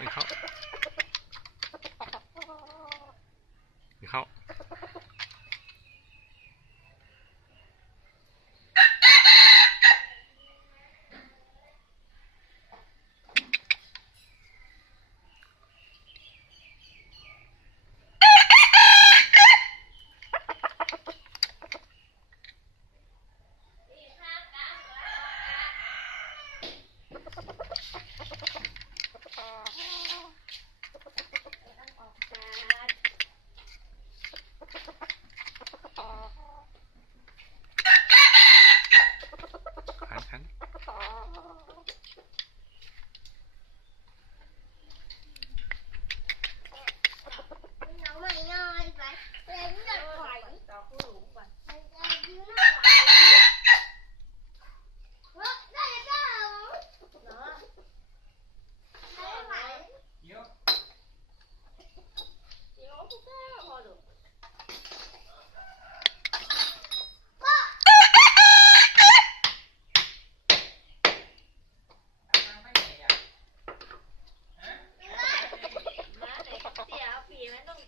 你好，你好。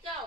เจ้า